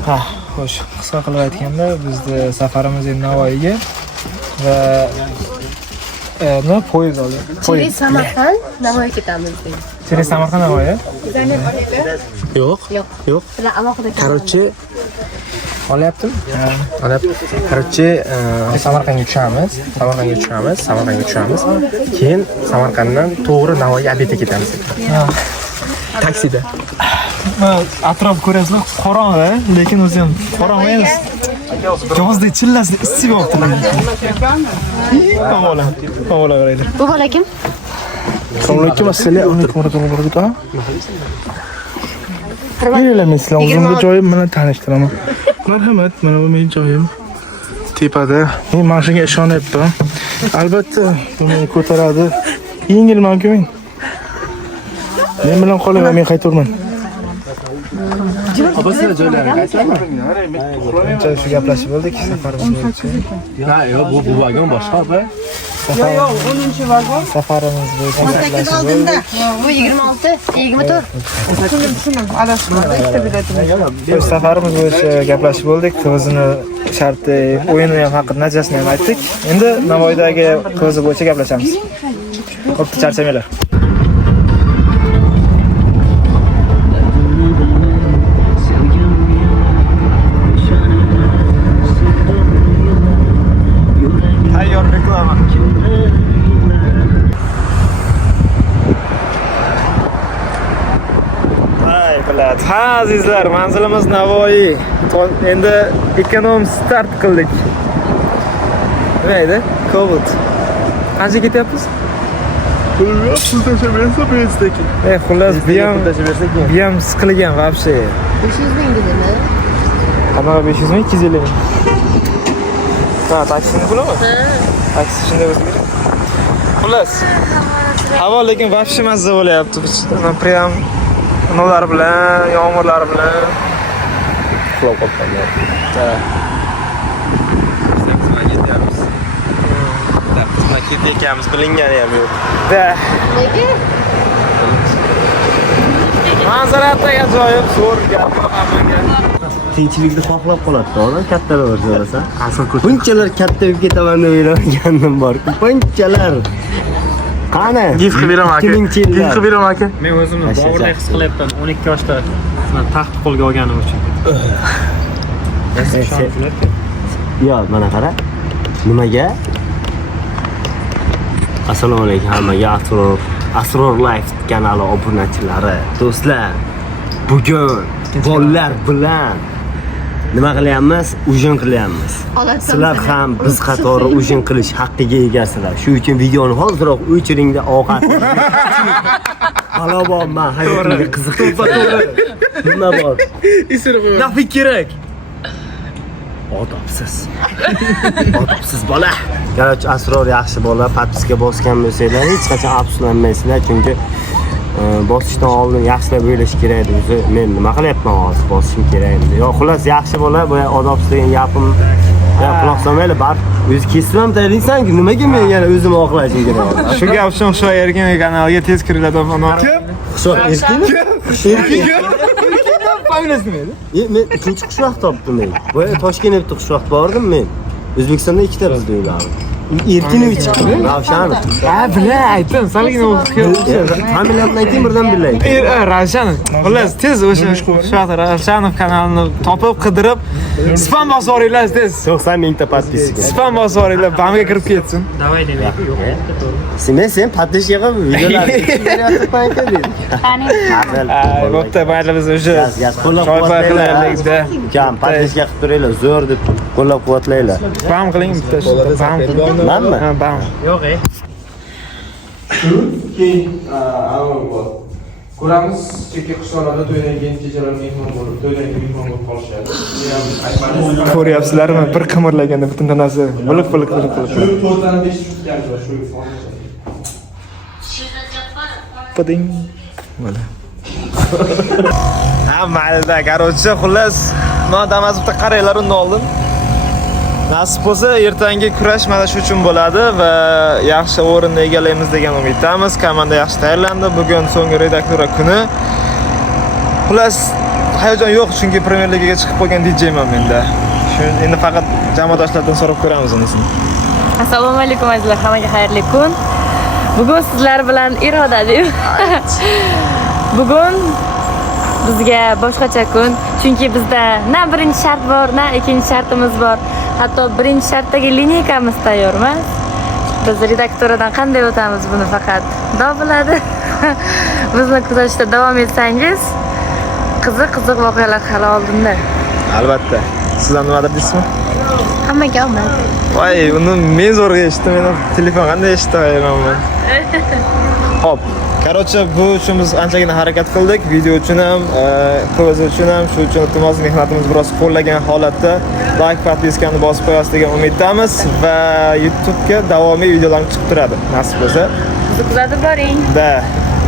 Ha, xo'sh. Qisqa qilib aytganda, bizni safarimiz endi Navoiyga va nima poyezd oldik. Через Samarqand Navoiy ketamiz deydi. Через Samarqand Navoiy? Yo'q. Bular alohida. Короче, Olyaptimi? Короче, Samarqandga tushamiz. Keyin Samarqanddan to'g'ri Navoiy obedga ketamiz. Taksida. Atrof ko'rasizlar, qorong'i, lekin o'zi ham qorong'i emas. Yozdek chillasida issiq bo'libdi. Havola qaraylar. Bu bola kim? Assalomu assalomu alaykum rahmatullohi. Men sizlarga o'zimga joyim bilan tanishtiraman. Marhamat, mana bu mening joyim. Tepada. Men mashinaga ishonyapman. Albatta, bu meni ko'taradi. Yengilman-ku men. Men bilan qoling, men qaytaverman. Shu gaplashib bo'ldik, safarimiz bo'yicha. Yo'q, bu vagon boshqa. Yo'q, 10-vagon. Safarimiz bo'yicha 18 oldinda. Bu 26, 24. Tushundim. Adashmadi. Ikkita biletim. Shu safarimiz bo'yicha gaplashib bo'ldik. Qizini sharti, o'yini ham haqida natijasini ham aytdik. Endi Navoiydagi qizi bo'yicha gaplashamiz. Xo'p, charchamanglar. Tayyor reklama. Ha azizlar, manzilimiz Navoiy. Endi ekonom start qildik. Nima edi? Cobalt. Qancha ketyapmiz? Xullas, bu ham siqilgan вообще. 500 ming dedimi? Hamma 500 ming, 250 ming. Ha, taksini pulimi? Ha. Taksi shunday o'zgaradi. Xullas. Havo lekin вообще mazza bo'layapti. Prям nollar bilan, yomg'irlar bilan uxlab qolganlar. Ha. Biz ketayotganmiz, bilingani ham yo'q. Da. Nega? Manzarasi ajoyib, zo'r gap hammaga. Tinchlikni xohlab qoladi odam kattalar o'rtasan. Bunchalar katta bo'lib ketaman deb o'ylamagandim bor. Bunchalar. Qani? Gift qilib beraman aka. Gift qilib beraman aka. Men o'zimni boburlik his qilyapman. 12 yoshda taxt qo'lga olganim uchun. Yo'q, mana qara. Nimaga? Assalomu alaykum hammaga. Asror Life kanali obunachilari. Do'stlar, bugun bolalar bilan nima qilyapmiz? Ujin qilyapmiz. Sizlar ham biz qatori ujin qilish haqqiga egasizlar. Shuning uchun videoni hoziroq o'chiringda ovqat. Halobon, men hayotimga qiziqib nima bor? Nafik kerak. Odobsiz bola. Garchi Asror yaxshi bola, podpiska bosgan bo'lsanglar, hech qachon afsuslanmaysizlar, chunki bosishdan oldin yaxshilab o'ylash kerak edi. Men nima qilyapman hozir? Bosishim kerak edi. Yo'q, xullas yaxshi bola, bu odobsiz degan gapim quloq solmaylar, bar o'zi kesib ham tayyorlaysan-ku, nimaga men yana o'zim oqlashim kerak? Shu gap uchun Xushroq Erkin kanaliga tez kiriladi. Kim? Xushroq Erkin? Familiyasi nima edi? Men ikkinchi Xushroq topdim men. Bu Toshkentda Xushroq bordim men. O'zbekistonda ikkita qiz deyiladi. Erkinovich Ravshanov. Ha, bila aytdim, saligina o'xshaydi. Familiyamni ayting birdan bilay. Ravshanov. Xullas, tez o'sha Xushroq Ravshanov kanalini topib, qidirib, spam bosib yuboringlar tez. 90 mingta podpiska. Spam bosib yuboringlar, bamga kirib ketsin. Davay demaydi, yo'q. Sen podpiska qilib videolarni beryapsan-ku dedi. Bo'pti, mayli biz o'sha qo'llab-quvvatlaylik-da. Kam podpiska qilib turinglar, zo'r deb qo'llab-quvvatlaylar. Bam qiling bitta. Bam qiling. Manmi? Ha, bam. Yo'q, Keyin ko'ramiz, chekka qishloqlarda to'ydan keyin kechalar mehmon bo'lib, to'ydan keyin mehmon bo'lib qolishadi. Ko'ryapsizlarmi? Bir qimirlaganda butun tanasi biliq-biliq qilib. Shu 4 dan 5 tutganmiz va shu formada. Puding. Mana. Ha, mayli, короче, xullas, men Damas bitta qaranglar undan oldim. Nasib bo'lsa, ertangi kurash mana shu uchun bo'ladi va yaxshi o'rinni egallaymiz degan umiddamiz. Komanda yaxshi tayyorlandi. Bugun so'nggi redaktura kuni. Xullas, hayajon yo'q, chunki Premier Ligaga chiqib qolgan DJman menda. Shu endi faqat jamoadoshlardan so'rab ko'ramiz unisini. Assalomu alaykum azizlar, hammaga xayrli kun. Bugun sizlar bilan Iroda deb. Bugun bizga boshqacha kun, chunki bizda na birinchi shart bor, na ikkinchi shartimiz bor. Hatto birinchi shartdagi lineykamiz tayyor emas. Biz redakturadan qanday o'tamiz buni faqat Xudo biladi. Bizni kuzatishda davom etsangiz, qiziq voqealar hali oldinda. Albatta. Sizlar nimadir deysizmi? Hammaga omad. Voy, uni men zo'rg'a eshitdim. Men telefon qanday eshitayapman. Hop. Короче, bu uchun biz anchagina harakat qildik. Video uchun ham, qiz uchun ham, shu uchun iltimos mehnatimiz biroz qo'llagan holatda like podpiskani bosib qo'yasiz degan umiddamiz va YouTube'ga davomiy videolarimiz chiqib turadi. Nasib bo'lsa, Bizni kuzatib boring. Da,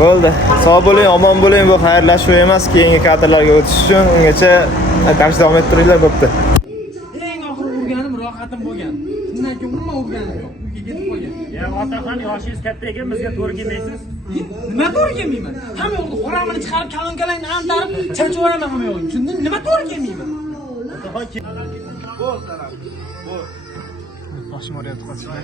bo'ldi. Sog' bo'ling, omon bo'ling. Bu xayrlashuv emas, keyingi kadrlarga o'tish uchun ungacha davom ettiringlar, bo'pti. Eng oxiri urganim rohatim bo'lgan. Shundan keyin umuman urganim yo'q. Uyga ketib qolgan. Ya otaxon, yoshingiz katta ekan, bizga to'g'ri kelmaysiz. Nima to'g'ri kelmayman? Hamma yoqda qoramini chiqarib, kalon-kalangni antarib, chanchib yuboraman hamma yoqni. Tushundingmi? Nima to'g'ri kelmayman? Boshim o'ryapti, qochinglar.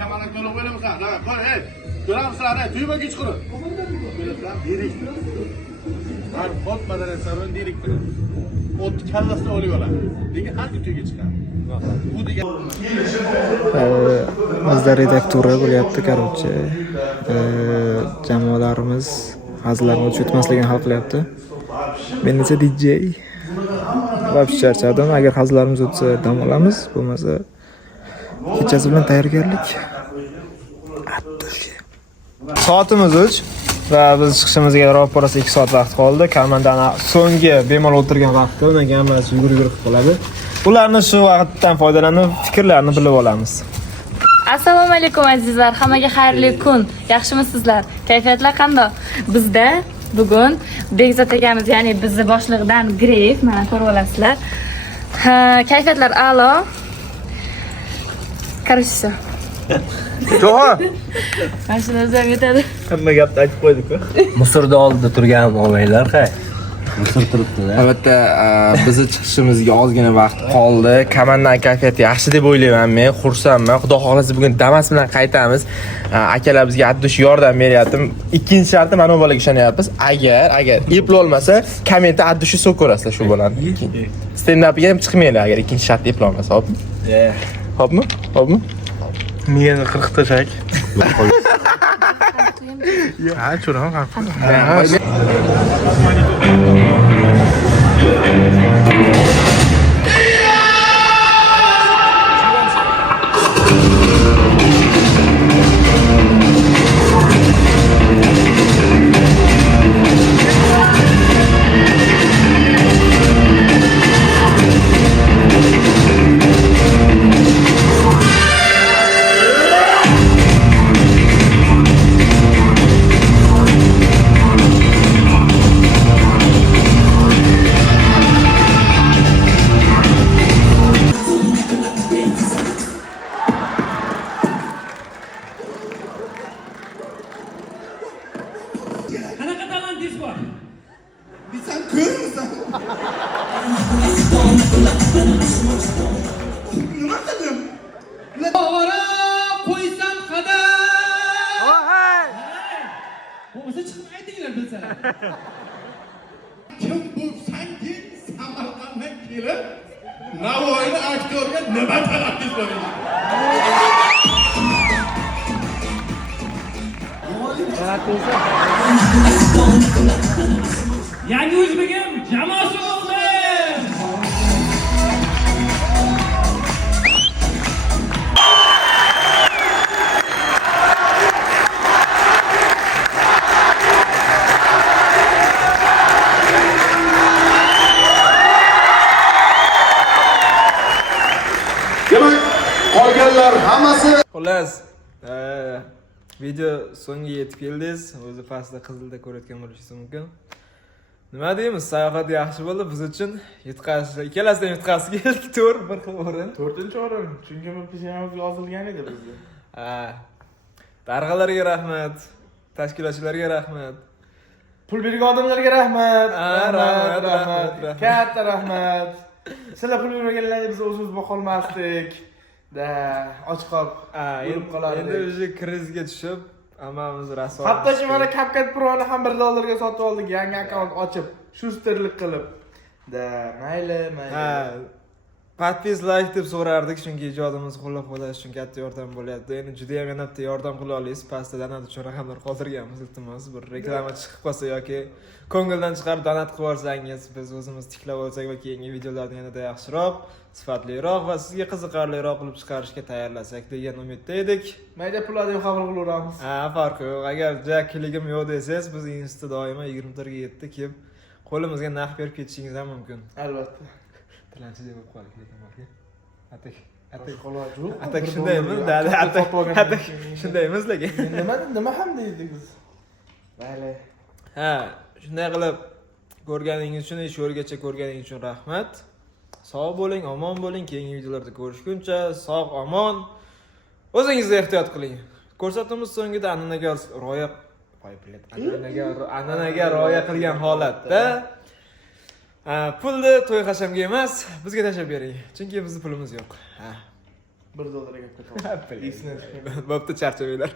Kamalak to'liq bo'lamisan. Ha, qor, hey. Ko'ramsizlar, tuymaga chiqirib. Bilasan, derik. Har qotmadan saron derik bilan. Ot kallasini olib oladi. Lekin har kun tuyga chiqadi. Bu degan bizda redaktura bo'lyapti, короче. Jamoalarimiz hazillarni o'tib o'tmasligini hal qilyapti. Men esa DJ. Voобще charchadim. Agar hazillarimiz o'tsa dam olamiz, bo'lmasa kechasi bilan tayyorgarlik. Soatimiz 3 va biz chiqishimizga ro'parasi 2 soat vaqt qoldi. Komandani so'nggi bemalol o'tirgan vaqtda undan keyin hammasi yugurib qilib qoladi. Ularni shu vaqtdan foydalanib fikrlarini bilib olamiz. Assalomu alaykum azizlar, hammaga xayrli kun. Yaxshimisizlar? Kayfiyatlar qanday? Bizda bugun Bekzod akamiz, ya'ni bizni boshlig'idan Greyf, mana ko'rib olasizlar. Kayfiyatlar a'lo. Qarashsa. To'g'ri. Mashina o'zim yetadi. Hamma gapni aytib qo'ydik-ku. Misrda oldida turgan olmaylar, qay. Misr turibdilar. Albatta, bizni chiqishimizga ozgina vaqt qoldi. Komandan kayfiyati yaxshi deb o'ylayman men, xursandman. Xudo xohlasa bugun Damas bilan qaytamiz. Akalar bizga addush yordam beryapti. Ikkinchi sharti mana bu bolaga ishonyapmiz. Agar eplolmasa, kommentda addushni so'k ko'rasizlar shu bolani. Stand-upga ham chiqmaylar agar ikkinchi shart eplolmasa, hopmi? Hopmi? Hopmi? miyani 40 tashak. Ha, cho'ram qap. Qanaqa talantingiz bor? Sen ko'rmisan? Nima qildim? Ora qo'ysam qadam. Voy! Bo'lmasa chiqib aytinglar bilsalar. Kim bo'lsanki Samarqanddan kelib, Navoiyni aktyorga nima talantingiz bor? Yangi o'zbegim jamoasi bo'ldi. Demak, qolganlar hammasi Xullas, video so'ngiga yetib keldingiz. O'zi pastda qizilda ko'rayotgan bo'lishingiz mumkin. Nima deymiz? Sayohat yaxshi bo'ldi biz uchun. Yutqazish, ikkalasidan yutqazib keldik. 4 bir xil o'rin. 4-o'rin. Chunki bu pishamiz yozilgan edi bizda. Darg'alarga rahmat. Tashkilotchilarga rahmat. Pul bergan odamlarga rahmat. Rahmat. Katta rahmat. Sizlar pul bermaganlarga biz o'zimiz boqolmasdik. Och qolib o'lib qolardik. Endi o'sha krizga tushib, hammamiz raso. Hattoki mana CapCut Pro'ni ham $1 sotib oldik, yangi akkaunt ochib, shusterlik qilib. Mayli. Podpis like deb so'rardik, chunki ijodimizni qo'llab-quvvatlash uchun katta yordam bo'lyapti. Endi juda ham yana bitta yordam qila olasiz. Pastda donat uchun raqamlar qoldirganmiz, iltimos. Bir reklama chiqib qolsa yoki ko'ngildan chiqarib donat qilib yuborsangiz, biz o'zimiz tiklab olsak va keyingi videolarni yanada yaxshiroq, sifatliroq va sizga qiziqarliroq qilib chiqarishga tayyorlasak degan umidda edik. Mayda pullarni ham qabul qilaveramiz. Farqi yo'q. Agar jakkiligim yo'q desangiz, biz institutda doimo 21:07 kelib qo'limizga naqd berib ketishingiz ham mumkin. Albatta. Tilanchi deb qo'ydik lekin bo'lgan. Atak. Atak shundaymi? Dada atak shundaymiz lekin. Nima ham deydik biz? Mayli. Shunday qilib ko'rganingiz uchun, shu yergacha ko'rganingiz uchun rahmat. Sog' bo'ling, omon bo'ling. Keyingi videolarda ko'rishguncha sog', omon. O'zingizni ehtiyot qiling. Ko'rsatuvimiz so'ngida an'anaga rioya qilgan holatda pulni to'y hashamga emas, bizga tashlab bering. Chunki bizning pulimiz yo'q. $1 gapga to'g'ri. Bo'pti, charchamanglar.